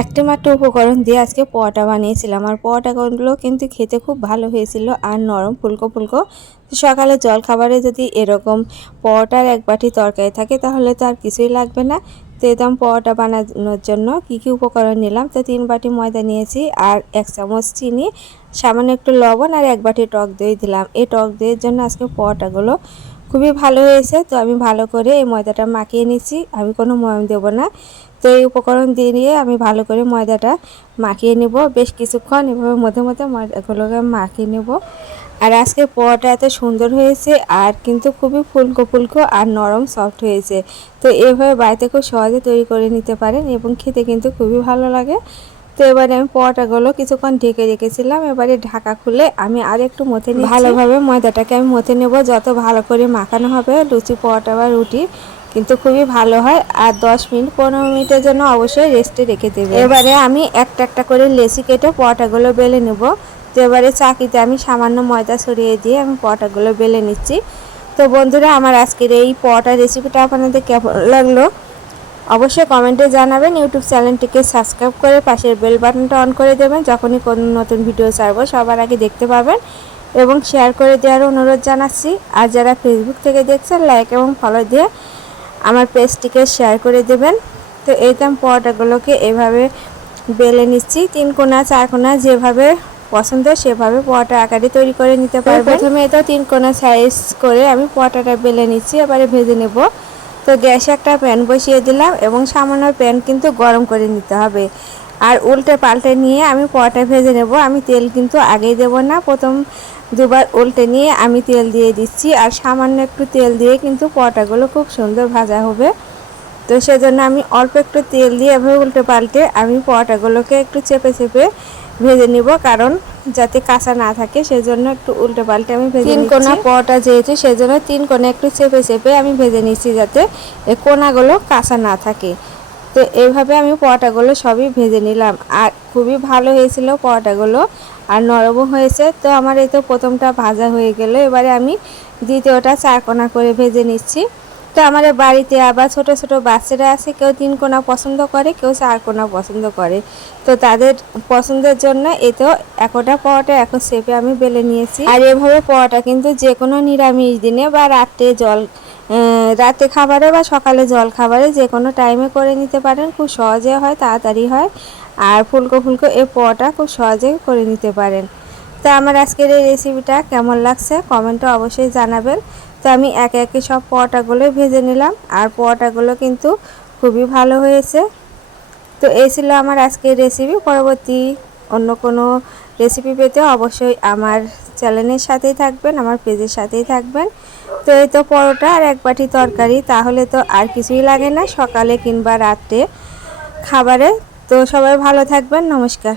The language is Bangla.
একটি মাত্র উপকরণ দিয়ে আজকে পোহাটা বানিয়েছিলাম। আর পোহাটাগুলো কিন্তু খেতে খুব ভালো হয়েছিল আর নরম ফুলকো ফুলকো। সকালে জলখাবারে যদি এরকম পোহাটার এক বাটি তরকারি থাকে তাহলে তো আর কিছুই লাগবে না। তো একদম পোহাটা বানানোর জন্য কি কি উপকরণ নিলাম, তো 3 বাটি ময়দা নিয়েছি আর 1 চামচ চিনি, সামান্য একটু লবণ আর 1 বাটি টক দই দিলাম। এই টক দইয়ের জন্য আজকে পোহাটাগুলো খুবই ভালো হয়েছে। তো আমি ভালো করে এই ময়দাটা মাখিয়ে নিচ্ছি, আমি কোনো ময়াম দেবো না। তো এই উপকরণ দিয়ে আমি ভালো করে ময়দাটা মাখিয়ে নেব বেশ কিছুক্ষণ। এভাবে মধ্যে মধ্যে ময়দাগুলোকে মাখিয়ে নেব। আর আজকে পোহাটা এত সুন্দর হয়েছে আর কিন্তু খুবই ফুলকো ফুলকো আর নরম সফট হয়েছে। তো এভাবে বাড়িতে খুব সহজে তৈরি করে নিতে পারেন এবং খেতে কিন্তু খুবই ভালো লাগে। তো এবারে আমি পোহাটাগুলো কিছুক্ষণ ঢেকে রেখেছিলাম, এবারে ঢাকা খুলে আমি আর একটু মথে নিই। ভালোভাবে ময়দাটাকে আমি মথে নেব। যত ভালো করে মাখানো হবে লুচি পোহাটা বা রুটি কিন্তু খুবই ভালো হয়। আর 10 মিনিট 15 মিনিটের জন্য অবশ্যই রেস্টে রেখে দেবে। এবারে আমি একটা একটা করে লেচি কেটে পোহাটাগুলো বেলে নেব। তো এবারে চাকিতে আমি সামান্য ময়দা ছড়িয়ে দিয়ে আমি পোহাটাগুলো বেলে নিচ্ছি। তো বন্ধুরা, আমার আজকের এই পোহাটা রেসিপিটা আপনাদের কেমন লাগলো অবশ্যই কমেন্টে জানাবেন। ইউটিউব চ্যানেলটিকে সাবস্ক্রাইব করে পাশের বেল বাটনটা অন করে দেবেন, যখনই কোনো নতুন ভিডিও ছাড়বো সবার আগে দেখতে পাবেন। এবং শেয়ার করে দেওয়ার অনুরোধ জানাচ্ছি। আর যারা ফেসবুক থেকে দেখছেন লাইক এবং ফলো দিয়ে আমার পেজটিকে শেয়ার করে দেবেন। তো এইরকম পোহাটাগুলোকে এভাবে বেলে নিচ্ছি, 3 কোনা 4 কোনা যেভাবে পছন্দ সেভাবে পোহাটা আকারে তৈরি করে নিতে পারবেন। প্রথমে এটা 3 কোনা সাইজ করে আমি পোহাটাটা বেলে নিচ্ছি, এবারে ভেজে নেব। তো গ্যাসে একটা প্যান বসিয়ে দিলাম এবং সামান্য প্যান কিন্তু গরম করে নিতে হবে। আর উল্টে পাল্টে নিয়ে আমি পোহাটা ভেজে নেব। আমি তেল কিন্তু আগেই দেব না, প্রথম দুবার উল্টে নিয়ে আমি তেল দিয়ে দিচ্ছি। আর সামান্য একটু তেল দিয়ে কিন্তু পোহাটাগুলো খুব সুন্দর ভাজা হবে। তো সেজন্য আমি অল্প একটু তেল দিয়ে এভাবে উল্টে পাল্টে আমি পোহাটাগুলোকে একটু চেপে চেপে ভেজে নিব, কারণ যাতে কাঁচা না থাকে সেজন্য একটু উল্টে পাল্টে আমি ভেজে নিচ্ছি। 3 কোনা পোহাটা যেহেতু সেজন্য 3 কোণা একটু চেপে চেপে আমি ভেজে নিচ্ছি, যাতে এই কোণাগুলো কাঁচা না থাকে। তো এইভাবে আমি পোহাটাগুলো সবই ভেজে নিলাম আর খুবই ভালো হয়েছিল পোহাটাগুলো আর নরমও হয়েছে। তো আমার এই তো প্রথমটা ভাজা হয়ে গেল, এবারে আমি দ্বিতীয়টা 4 কোণা করে ভেজে নিচ্ছি। তো আমাদের বাড়িতে আবার ছোট ছোট বাচ্চারা আছে, কেউ 3 কোণা পছন্দ করে, কেউ 4 কোণা পছন্দ করে। তো তাদের পছন্দের জন্য এতেও একটা পোহাটা এখন শেপে আমি বেলে নিয়েছি। আর এভাবে পোহাটা কিন্তু যে কোনো নিরামিষ দিনে বা রাতে খাবারে বা সকালে জল খাবারে যে কোনো টাইমে করে নিতে পারেন। খুব সহজে হয়, তাড়াতাড়ি হয় আর ফুলকো ফুলকো এই পোহাটা খুব সহজে করে নিতে পারেন। তো আমার আজকের এই রেসিপিটা কেমন লাগছে কমেন্টে অবশ্যই জানাবেন। তো আমি একে একে সব পোহাটাগুলো ভেজে নিলাম আর পোহাটাগুলো কিন্তু খুবই ভালো হয়েছে। তো এই ছিল আমার আজকের রেসিপি। পরবর্তী অন্য কোনো রেসিপি পেতে অবশ্যই আমার চ্যানেলের সাথেই থাকবেন, আমার পেজের সাথেই থাকবেন। তো এই তো পরোটা আর 1 বাটি তরকারি, তাহলে তো আর কিছুই লাগে না সকালে কিংবা রাত্রে খাবারে। তো সবাই ভালো থাকবেন, নমস্কার।